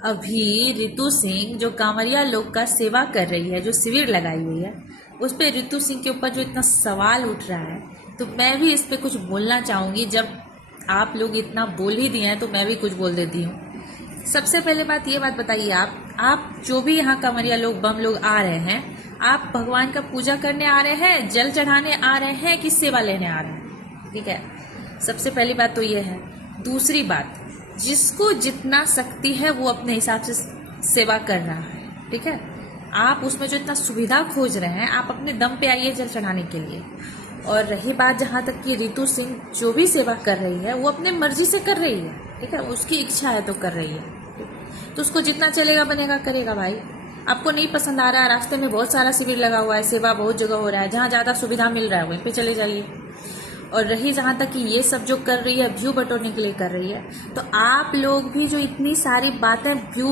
अभी रितु सिंह जो कांवरिया लोग का सेवा कर रही है, जो शिविर लगाई हुई है, उस पे रितु सिंह के ऊपर जो इतना सवाल उठ रहा है, तो मैं भी इस पे कुछ बोलना चाहूँगी। जब आप लोग इतना बोल ही दिए हैं तो मैं भी कुछ बोल देती हूँ। सबसे पहले बात ये बात बताइए, आप जो भी यहाँ कांवरिया लोग बम लोग आ रहे हैं, आप भगवान का पूजा करने आ रहे हैं, जल चढ़ाने आ रहे हैं कि सेवा लेने आ रहे हैं? ठीक है, सबसे पहली बात तो ये है। दूसरी बात, जिसको जितना शक्ति है वो अपने हिसाब से सेवा कर रहा है। ठीक है, आप उसमें जो इतना सुविधा खोज रहे हैं, आप अपने दम पे आइए जल चढ़ाने के लिए। और रही बात जहाँ तक कि रितु सिंह जो भी सेवा कर रही है वो अपने मर्जी से कर रही है। ठीक है, उसकी इच्छा है तो कर रही है, तो उसको जितना चलेगा बनेगा करेगा। भाई आपको नहीं पसंद आ रहा है, रास्ते में बहुत सारा शिविर लगा हुआ है, सेवा बहुत जगह हो रहा है, जहाँ ज़्यादा सुविधा मिल रहा है वहीं पे चले जाइए। और रही जहाँ तक कि ये सब जो कर रही है व्यू बटोरने के लिए कर रही है, तो आप लोग भी जो इतनी सारी बातें व्यू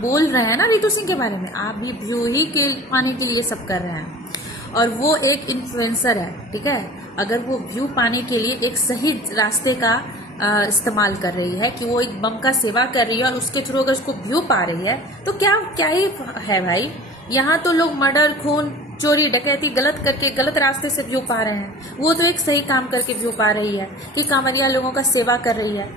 बोल रहे हैं ना रितु सिंह के बारे में, आप भी व्यू ही के पाने के लिए सब कर रहे हैं। और वो एक इन्फ्लुएंसर है। ठीक है, अगर वो व्यू पाने के लिए एक सही रास्ते का इस्तेमाल कर रही है कि वो एक बम का सेवा कर रही है और उसके थ्रू अगर उसको व्यू पा रही है, तो क्या ही है भाई। यहाँ तो लोग मर्डर, खून, चोरी, डकैती गलत करके गलत रास्ते से व्यू पा रहे हैं, वो तो एक सही काम करके व्यू पा रही है कि कांवरिया लोगों का सेवा कर रही है।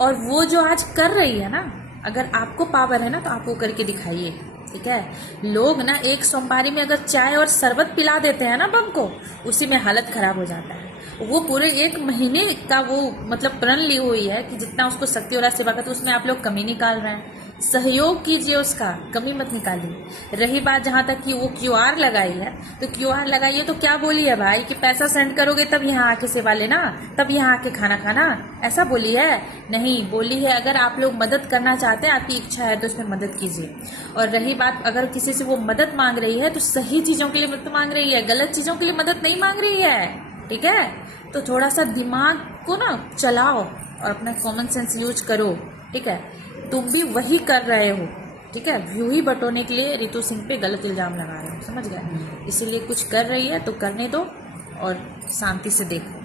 और वो जो आज कर रही है ना, अगर आपको पावर है ना तो आप वो करके दिखाइए। ठीक है, लोग ना एक सोमवारी में अगर चाय और शरबत पिला देते हैं ना बम को, उसी में हालत खराब हो जाता है। वो पूरे 1 महीने का वो मतलब प्रण ली हुई है कि जितना उसको शक्ति हो रहा है सेवा का, तो उसमें आप लोग कमी निकाल रहे हैं। सहयोग कीजिए, उसका कमी मत निकालिए। रही बात जहाँ तक कि वो क्यूआर लगाई है, तो क्यूआर लगाइए तो क्या बोली है भाई कि पैसा सेंड करोगे तब यहाँ आके सेवा लेना, तब यहाँ आके खाना खाना, ऐसा बोली है? नहीं बोली है। अगर आप लोग मदद करना चाहते हैं, आपकी इच्छा है तो उसमें मदद कीजिए। और रही बात, अगर किसी से वो मदद मांग रही है तो सही चीज़ों के लिए मदद मांग रही है, गलत चीज़ों के लिए मदद नहीं मांग रही है। ठीक है, तो थोड़ा सा दिमाग को ना चलाओ और अपना कॉमन सेंस यूज करो। ठीक है, तुम भी वही कर रहे हो। ठीक है, व्यू ही बटोरने के लिए रितु सिंह पे गलत इल्जाम लगा रहे हो, समझ गए? इसीलिए कुछ कर रही है तो करने दो और शांति से देखो।